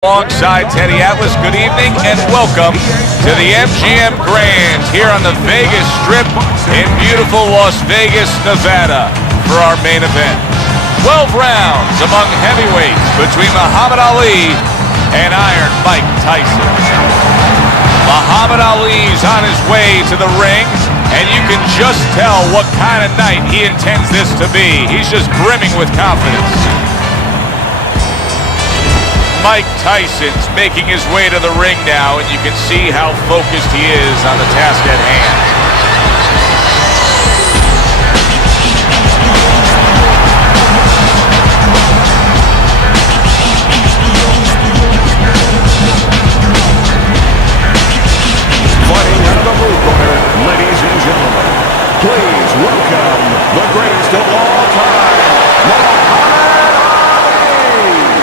Alongside Teddy Atlas, good evening and welcome to the MGM Grand here on the Vegas Strip in beautiful Las Vegas, Nevada for our main event. 12 rounds among heavyweights between Muhammad Ali and Iron Mike Tyson. Muhammad Ali's on his way to the ring, and you can just tell what kind of night he intends this to be. He's just brimming with confidence. Mike Tyson's making his way to the ring now, and you can see how focused he is on the task at hand. Fighting out of the blue corner, ladies and gentlemen, please welcome the greatest of all time, Muhammad Ali!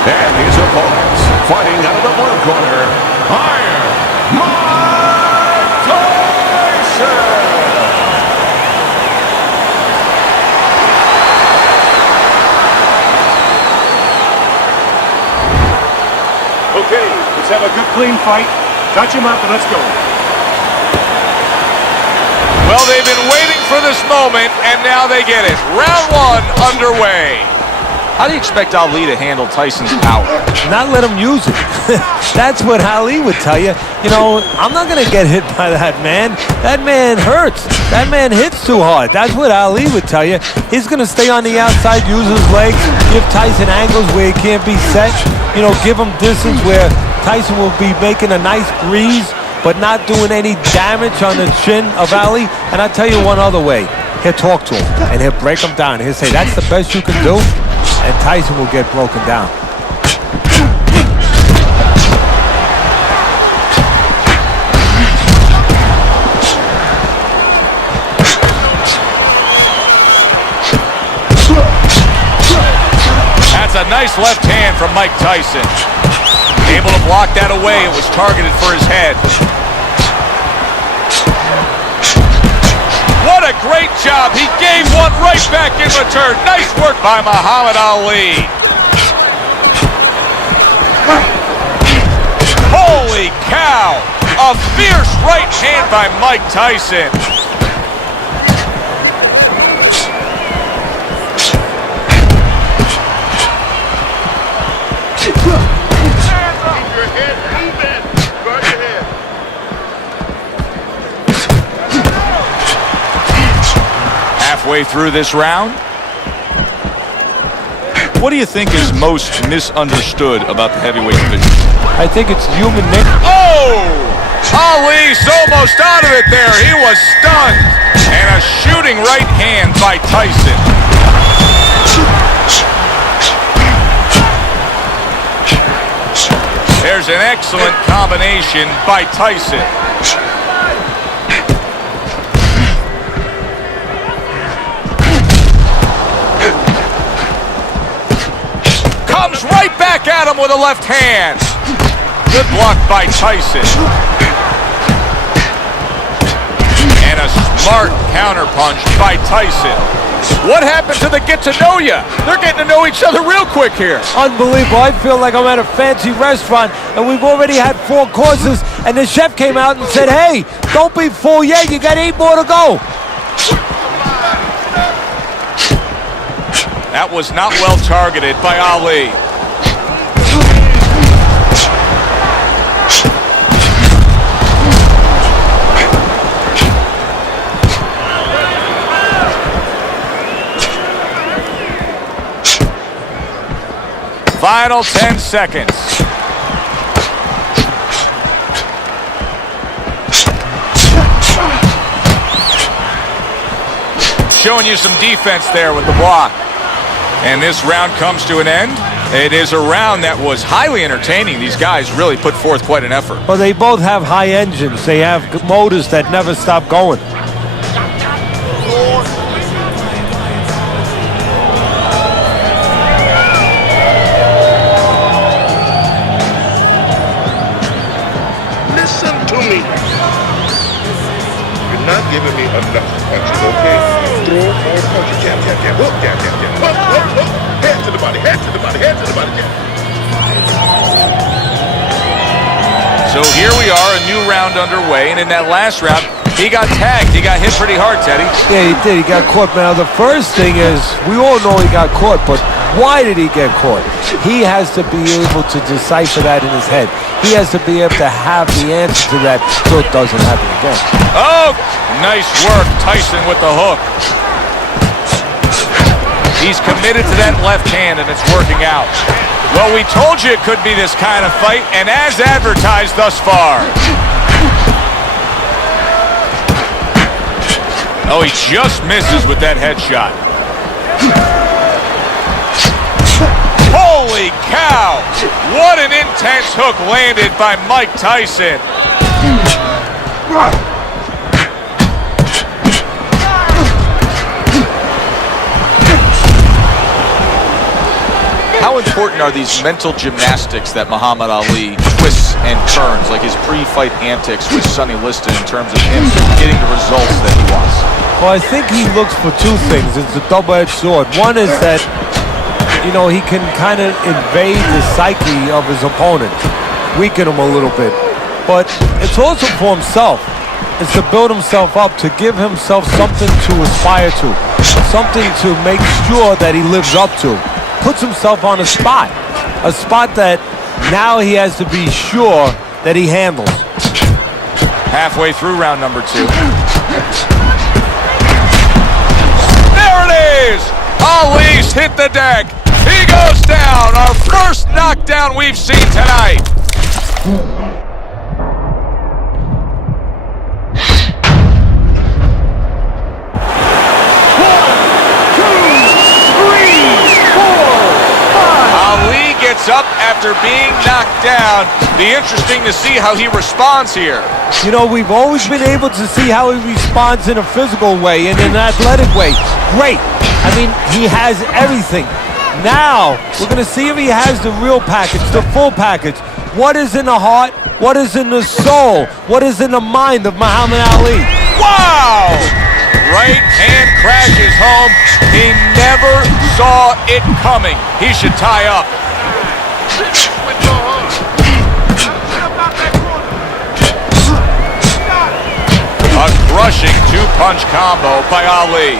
And his opponents, fighting out of the blue corner, Iron Mike Tyson! Okay, let's have a good, clean fight. Touch him up and let's go. Well, they've been waiting for this moment, and now they get it. Round one underway. How do you expect Ali to handle Tyson's power? Not let him use it. That's what Ali would tell you. You know, I'm not going to get hit by that man. That man hurts. That man hits too hard. That's what Ali would tell you. He's going to stay on the outside, use his legs, give Tyson angles where he can't be set. You know, give him distance where Tyson will be making a nice breeze, but not doing any damage on the chin of Ali. And I'll tell you one other way. He'll talk to him, and he'll break him down. He'll say, that's the best you can do. And Tyson will get broken down. That's a nice left hand from Mike Tyson. Able to block that away. It was targeted for his head. What a great job. He gave one right back in return. Nice work by Muhammad Ali. Holy cow. A fierce right hand by Mike Tyson. Halfway through this round, what do you think is most misunderstood about the heavyweight division? I think it's human nature. Oh! Ali's almost out of it there. He was stunned. And a shooting right hand by Tyson. There's an excellent combination by Tyson. Comes right back at him with a left hand. Good block by Tyson. And a smart counterpunch by Tyson. What happened to the get to know ya? They're getting to know each other real quick here. Unbelievable. I feel like I'm at a fancy restaurant and we've already had 4 courses and the chef came out and said, hey, don't be full yet. You got 8 more to go. That was not well targeted by Ali. Final 10 seconds. Showing you some defense there with the block. And this round comes to an end. It is a round that was highly entertaining. These guys really put forth quite an effort. Well, they both have high engines. They have motors that never stop going. Listen to me. You're not giving me enough punches, okay? Throw more punches. Jab, jab, jab. Hook, jab, jab, jab. Hook, hook, hook. Head to the body, head to the body, head to the body. Jab. So here we are, a new round underway, and in that last round, he got tagged. He got hit pretty hard, Teddy. Yeah, he did. He got caught. Now, the first thing is, we all know he got caught, but why did he get caught? He has to be able to decipher that in his head. He has to be able to have the answer to that so it doesn't happen again. Oh, nice work, Tyson with the hook. He's committed to that left hand, and it's working out. Well, we told you it could be this kind of fight, and as advertised thus far. Oh, he just misses with that headshot. Holy cow! What an intense hook landed by Mike Tyson. How important are these mental gymnastics that Muhammad Ali twists and turns, like his pre-fight antics with Sonny Liston in terms of him getting the results that he wants? Well, I think he looks for two things. It's a double-edged sword. One is that, you know, he can kind of invade the psyche of his opponent, weaken him a little bit. But it's also for himself. It's to build himself up, to give himself something to aspire to, something to make sure that he lives up to. Puts himself on a spot that now he has to be sure that he handles. Halfway through round number 2. There it is! Ali's hit the deck. He goes down. Our first knockdown we've seen tonight. Up after being knocked down. Be interesting to see how he responds here. You know, we've always been able to see how he responds in a physical way and in an athletic way. Great. I mean, he has everything. Now, we're going to see if he has the real package, the full package. What is in the heart? What is in the soul? What is in the mind of Muhammad Ali? Wow! Right hand crashes home. He never saw it coming. He should tie up. A crushing two-punch combo by Ali.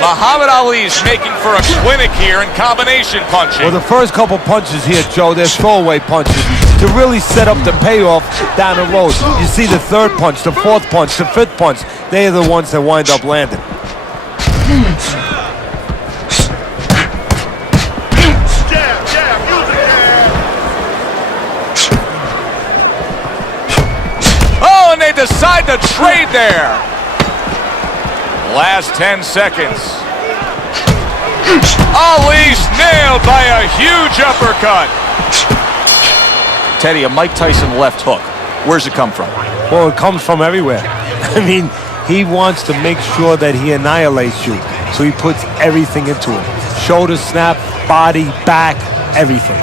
Muhammad Ali's making for a clinic here in combination punching. Well, the first couple punches here, Joe, they're throwaway punches to really set up the payoff down the road. You see the third punch, the fourth punch, the fifth punch. They are the ones that wind up landing. They decide to trade there. Last 10 seconds. Ali's nailed by a huge uppercut. Teddy, a Mike Tyson left hook. Where's it come from? Well, it comes from everywhere. I mean, he wants to make sure that he annihilates you. So he puts everything into it. Shoulder snap, body, back, everything.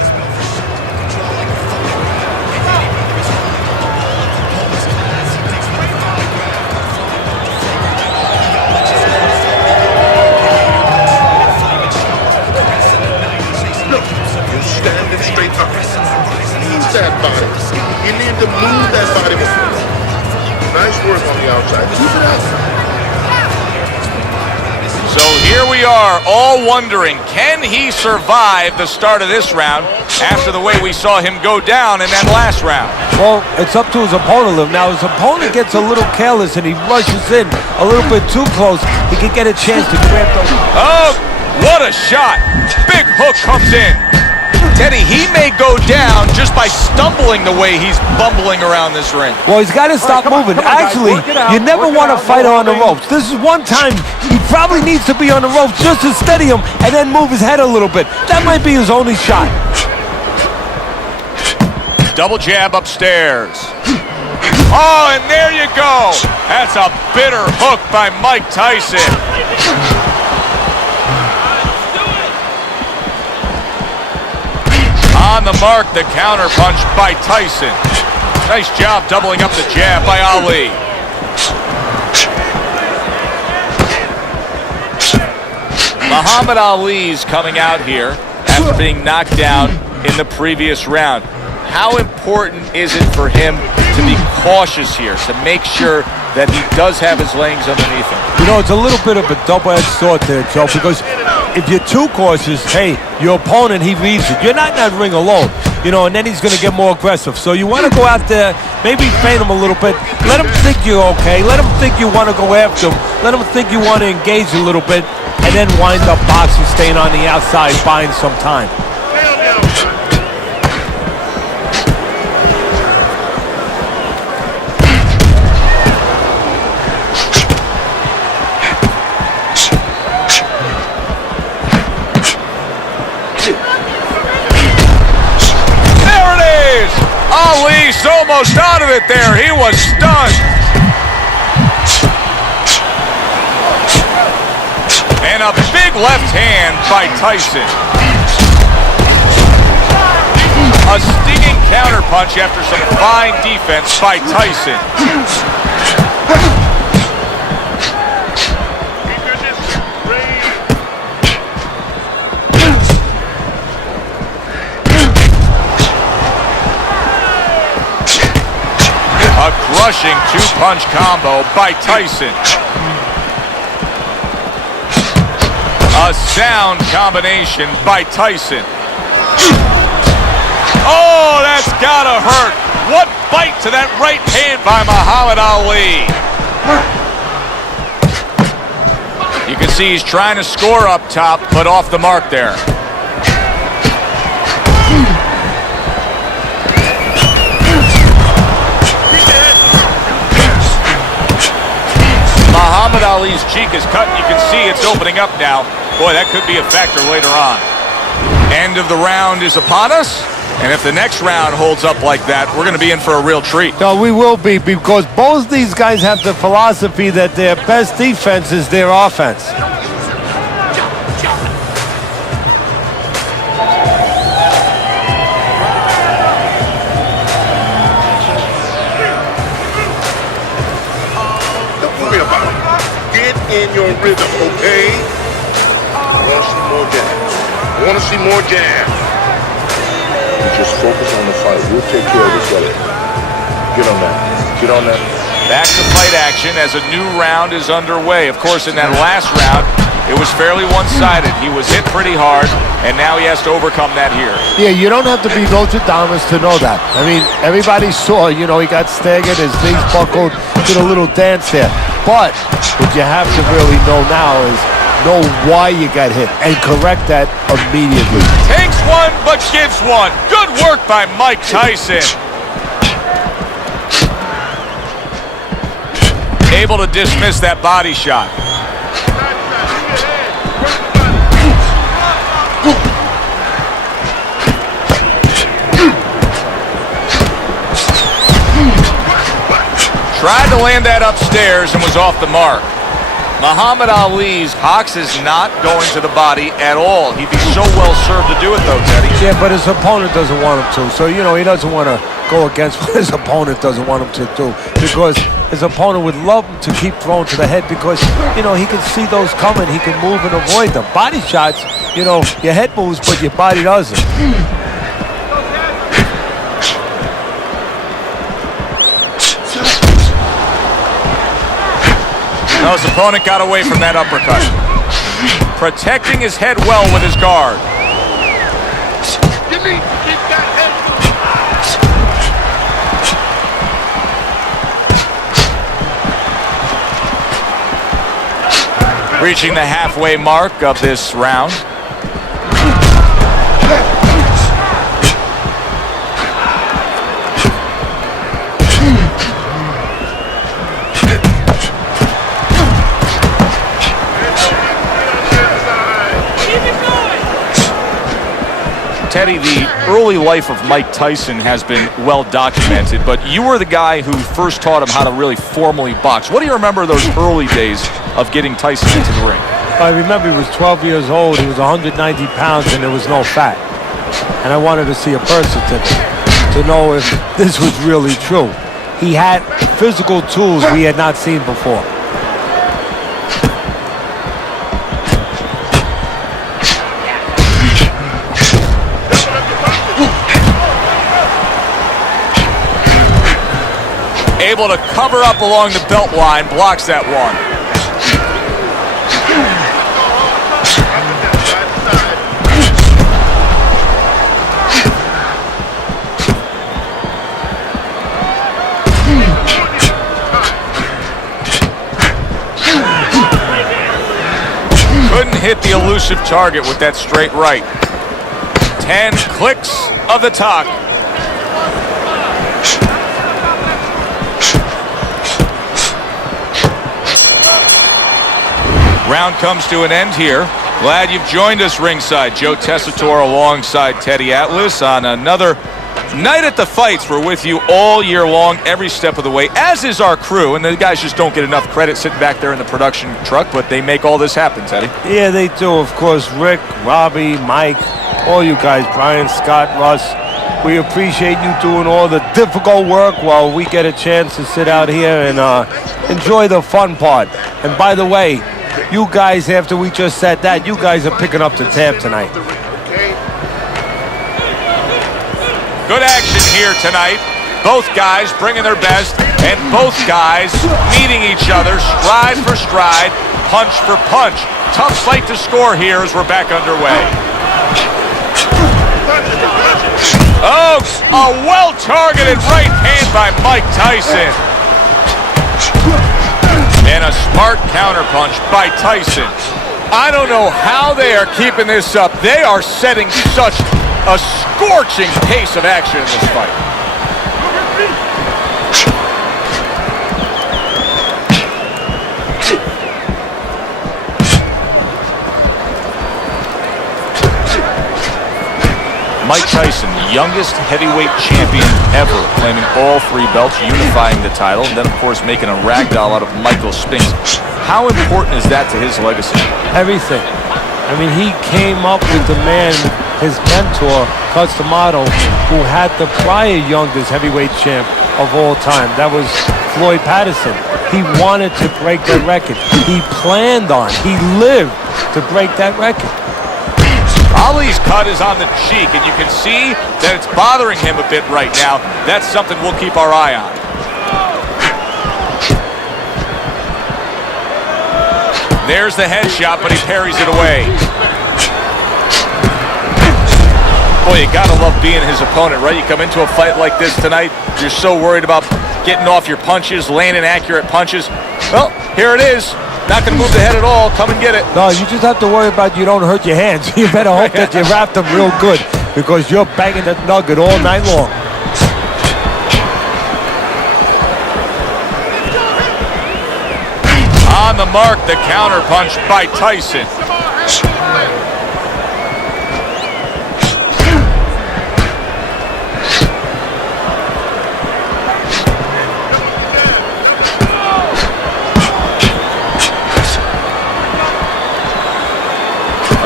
That body. You need to move that body. Nice work on the outside. Keep it up. So here we are, all wondering, can he survive the start of this round after the way we saw him go down in that last round? Well, it's up to his opponent. Now, his opponent gets a little careless and he rushes in a little bit too close. He could get a chance to grab those. Oh, what a shot. Big hook comes in. Teddy, he may go down just by stumbling the way he's bumbling around this ring. Well, he's got to stop moving. Actually, you never want to fight on the ropes. This is one time he probably needs to be on the ropes just to steady him and then move his head a little bit. That might be his only shot. Double jab upstairs. Oh, and there you go. That's a bitter hook by Mike Tyson. On the mark, the counter punch by Tyson. Nice job doubling up the jab by Ali. Muhammad Ali's coming out here after being knocked down in the previous round. how important is it for him to be cautious here, to make sure that he does have his legs underneath him? You know, it's a little bit of a double-edged sword there, Joe, because if you're too cautious, hey, your opponent, he reads it. You're not in that ring alone, you know, and then he's going to get more aggressive. So you want to go out there, maybe feint him a little bit. Let him think you're okay. Let him think you want to go after him. Let him think you want to engage a little bit, and then wind up boxing, staying on the outside, buying some time. Ali's almost out of it there. He was stunned. And a big left hand by Tyson. A stinging counterpunch after some fine defense by Tyson. A crushing two-punch combo by Tyson. A sound combination by Tyson. Oh, that's gotta hurt. What bite to that right hand by Muhammad Ali. You can see he's trying to score up top, but off the mark there. Muhammad Ali's cheek is cut, and you can see it's opening up now. Boy, that could be a factor later on. End of the round is upon us, and if the next round holds up like that, we're going to be in for a real treat. No, we will be, because both these guys have the philosophy that their best defense is their offense. In your rhythm, okay? I want to see more jabs. I want to see more jabs. You just focus on the fight. We'll take care of this later. Get on that. Get on that. Back to fight action as a new round is underway. Of course, in that last round, it was fairly one-sided. He was hit pretty hard, and now he has to overcome that here. Yeah, you don't have to be Nostradamus to know that. I mean, everybody saw, you know, he got staggered, his knees buckled, did a little dance there. But what you have to really know now is know why you got hit and correct that immediately. Takes one, but gives one. Good work by Mike Tyson. Able to dismiss that body shot. Tried to land that upstairs and was off the mark. Muhammad Ali's box is not going to the body at all. He'd be so well served to do it, though, Teddy. Yeah, but his opponent doesn't want him to. So, you know, he doesn't want to go against what his opponent doesn't want him to do. Because his opponent would love him to keep throwing to the head because, you know, he can see those coming. He can move and avoid them. Body shots, you know, your head moves, but your body doesn't. No, his opponent got away from that uppercut. Protecting his head well with his guard. Reaching the halfway mark of this round. Teddy, the early life of Mike Tyson has been well documented, but you were the guy who first taught him how to really formally box. What do you remember those early days of getting Tyson into the ring? I remember he was 12 years old, he was 190 pounds, and there was no fat. And I wanted to see a birth certificate to know if this was really true. He had physical tools we had not seen before. able to cover up along the belt line, blocks that one. Couldn't hit the elusive target with that straight right. 10 clicks of the talk. Round comes to an end here. Glad you've joined us ringside. Joe Tessitore alongside Teddy Atlas on another night at the fights. We're with you all year long, every step of the way, as is our crew. And the guys just don't get enough credit sitting back there in the production truck, but they make all this happen, Teddy. Yeah, they do. Of course, Rick, Robbie, Mike, all you guys, Brian, Scott, Russ. We appreciate you doing all the difficult work while we get a chance to sit out here and enjoy the fun part. And by the way, you guys, after we just said that, you guys are picking up the tab tonight. Good action here tonight. Both guys bringing their best, and both guys meeting each other stride for stride, punch for punch. Tough fight to score here as we're back underway. Oh, a well-targeted right hand by Mike Tyson. And a smart counterpunch by Tyson. I don't know how they are keeping this up. They are setting such a scorching pace of action in this fight. Mike Tyson, the youngest heavyweight champion ever, claiming all 3 belts, unifying the title, and then, of course, making a ragdoll out of Michael Spinks. How important is that to his legacy? Everything. I mean, he came up with the man, his mentor, Cus D'Amato, who had the prior youngest heavyweight champ of all time. That was Floyd Patterson. He wanted to break that record. He planned on, he lived to break that record. Ali's cut is on the cheek, and you can see that it's bothering him a bit right now. That's something we'll keep our eye on. There's the headshot, but he parries it away. Boy, you gotta love being his opponent, right? You come into a fight like this tonight, you're so worried about getting off your punches, landing accurate punches. Well, here it is. Not going to move the head at all. Come and get it. No, you just have to worry about you don't hurt your hands. You better hope that you wrap them real good, because you're banging that nugget all night long. On the mark, the counterpunch by Tyson.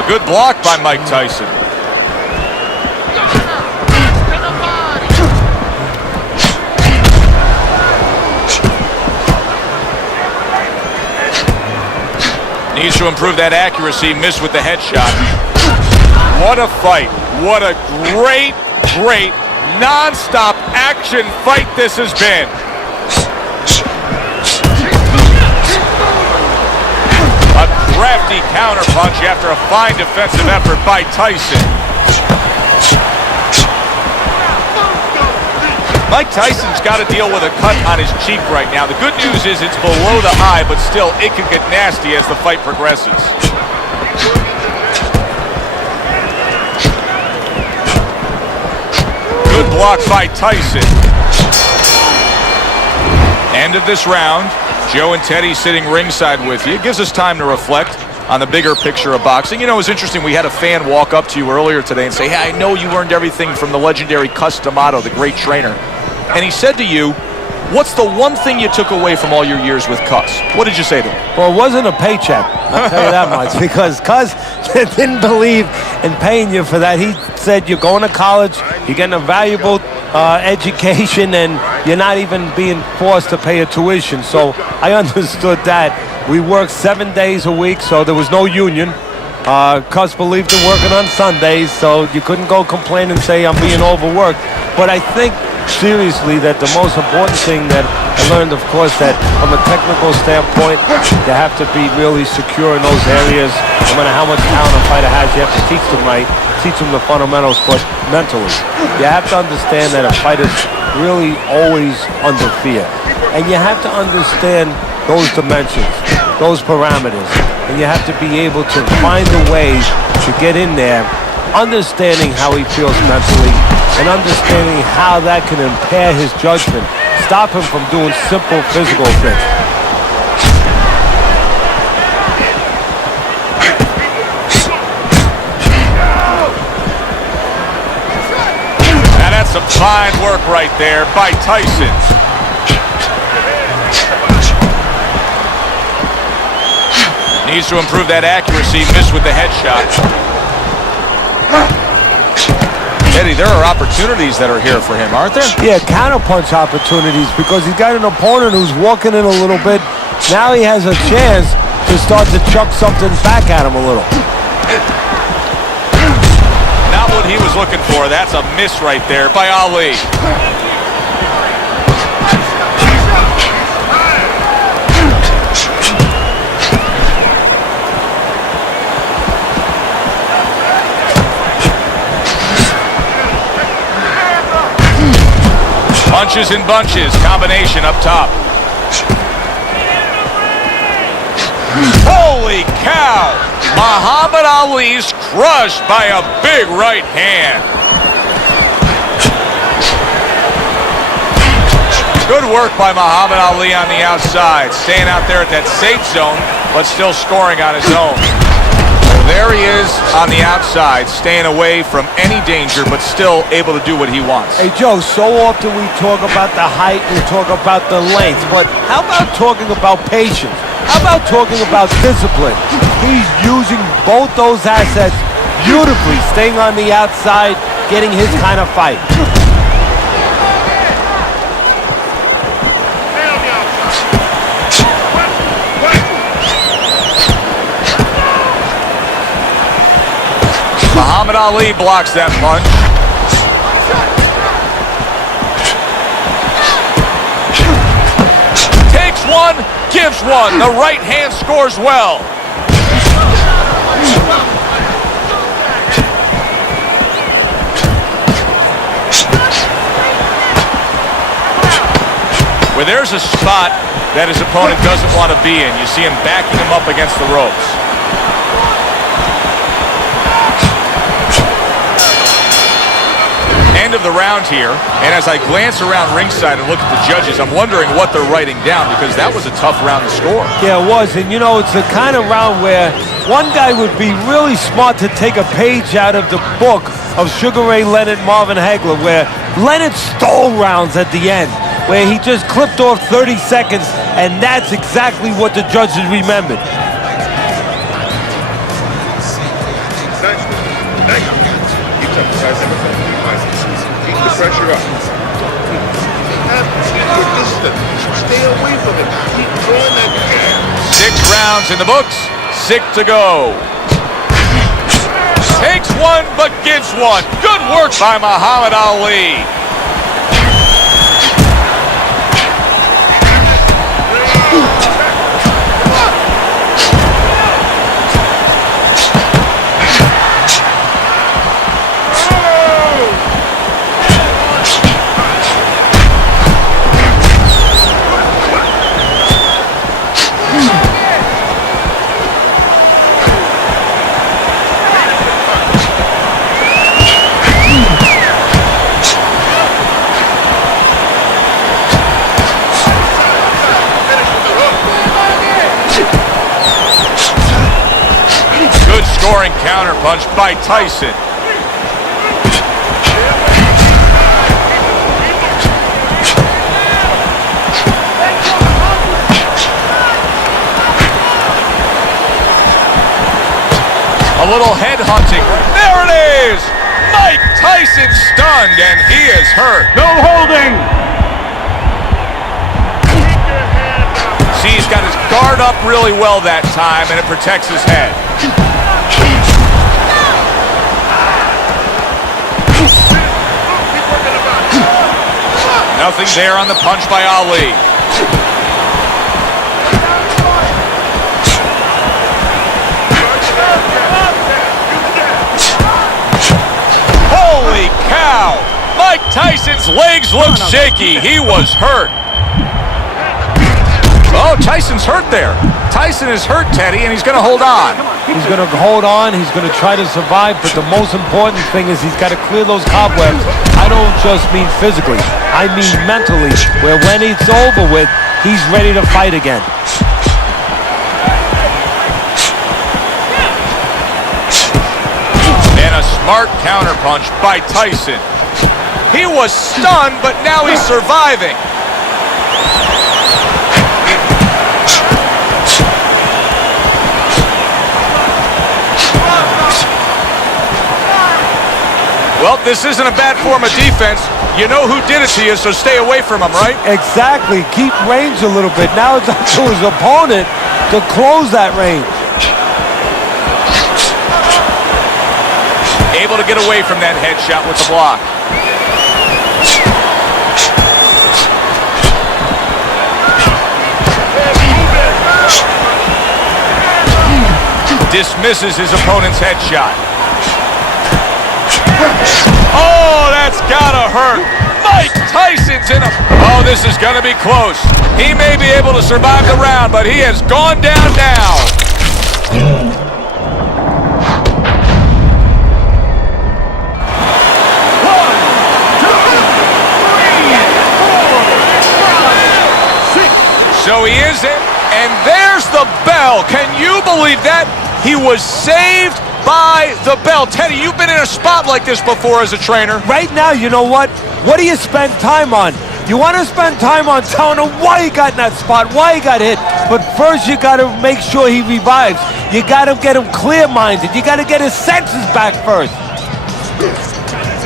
Good block by Mike Tyson. Needs to improve that accuracy. Missed with the headshot. What a fight. What a great, great, non-stop action fight this has been. A crafty counterpunch after a fine defensive effort by Tyson. Mike Tyson's got to deal with a cut on his cheek right now. The good news is it's below the eye, but still it could get nasty as the fight progresses. Good block by Tyson. End of this round. Joe and Teddy sitting ringside with you. It gives us time to reflect on the bigger picture of boxing. You know, it was interesting. We had a fan walk up to you earlier today and say, hey, I know you learned everything from the legendary Cus D'Amato, the great trainer. And he said to you, what's the one thing you took away from all your years with Cus? What did you say to him? Well, it wasn't a paycheck, I'll tell you that much, because Cus didn't believe in paying you for that. He said you're going to college, you're getting a valuable education, and you're not even being forced to pay a tuition. So I understood that. We worked 7 days a week, so there was no union. Cus believed in working on Sundays, so you couldn't go complain and say I'm being overworked. But I think seriously that the most important thing that I learned, of course, that from a technical standpoint, you have to be really secure in those areas. No matter how much talent a fighter has, you have to teach them right, teach them the fundamentals, but mentally. You have to understand that a fighter's really always under fear. And you have to understand those dimensions, those parameters. And you have to be able to find a way to get in there, understanding how he feels mentally and understanding how that can impair his judgment, stop him from doing simple physical things. And that's some fine work right there by Tyson. Needs to improve that accuracy, missed with the headshot. Eddie, there are opportunities that are here for him, aren't there? Yeah, counterpunch opportunities because he's got an opponent who's walking in a little bit. Now he has a chance to start to chuck something back at him a little. Not what he was looking for. That's a miss right there by Ali. Punches and bunches, combination up top. Holy cow! Muhammad Ali's crushed by a big right hand. Good work by Muhammad Ali on the outside, staying out there at that safe zone, but still scoring on his own. There he is on the outside, staying away from any danger, but still able to do what he wants. Hey, Joe, so often we talk about the height, we talk about the length, but how about talking about patience? How about talking about discipline? He's using both those assets beautifully, staying on the outside, getting his kind of fight. Muhammad Ali blocks that punch. Takes one, gives one. The right hand scores well. Where there's a spot that his opponent doesn't want to be in, you see him backing him up against the ropes. End of the round here, and as I glance around ringside and look at the judges, I'm wondering what they're writing down because that was a tough round to score. Yeah, it was, and you know, it's the kind of round where one guy would be really smart to take a page out of the book of Sugar Ray Leonard, Marvin Hagler, where Leonard stole rounds at the end, where he just clipped off 30 seconds, and that's exactly what the judges remembered. Keep the pressure up. Keep your distance. Stay away from it. Keep throwing that jab. 6 rounds in the books, 6 to go. Takes one, but gives one. Good work by Muhammad Ali. Scoring counterpunch by Tyson. A little head hunting. There it is! Mike Tyson stunned, and he is hurt. No holding. See, he's got his guard up really well that time, and it protects his head. Nothing there on the punch by Ali. Holy cow! Mike Tyson's legs look shaky. He was hurt. Oh, Tyson's hurt there. Tyson is hurt, Teddy, and he's going to hold on. He's going to hold on. He's going to try to survive, but the most important thing is he's got to clear those cobwebs. I don't just mean physically. I mean mentally, where when it's over with, he's ready to fight again. And a smart counterpunch by Tyson. He was stunned, but now he's surviving. Well, this isn't a bad form of defense. You know who did it to you, so stay away from him, right? Exactly. Keep range a little bit. Now it's up to his opponent to close that range. Able to get away from that headshot with the block. Dismisses his opponent's headshot. Oh, that's gotta hurt. Mike Tyson's in a... Oh, this is gonna be close. He may be able to survive the round, but he has gone down now. So he is in, and there's the bell. Can you believe that? He was saved by the bell. Teddy, you've been in a spot like this before as a trainer. Right now, you know what? What do you spend time on? You want to spend time on telling him why he got in that spot, why he got hit. But first, you got to make sure he revives. You got to get him clear-minded. You got to get his senses back first. Good.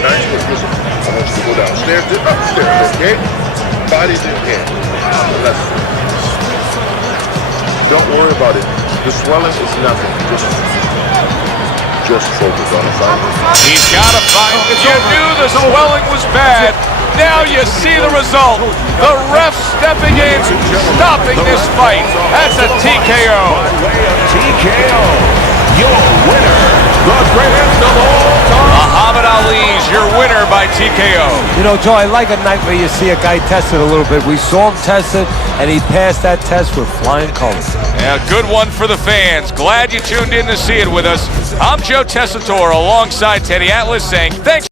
Nice. Listen, I want you to go downstairs to upstairs, okay? Body's in here. Don't worry about it. The swelling is nothing. Just focus on the fight. He's got to fight. You knew the swelling was bad. Now you see the result. The ref stepping in, stopping this fight. That's a TKO. By way of TKO, your winner, the greatest of all time. Muhammad Ali's your winner by TKO. You know, Joe, I like a night where you see a guy test it a little bit. We saw him test it, and he passed that test with flying colors. Yeah, good one for the fans. Glad you tuned in to see it with us. I'm Joe Tessitore alongside Teddy Atlas saying thanks.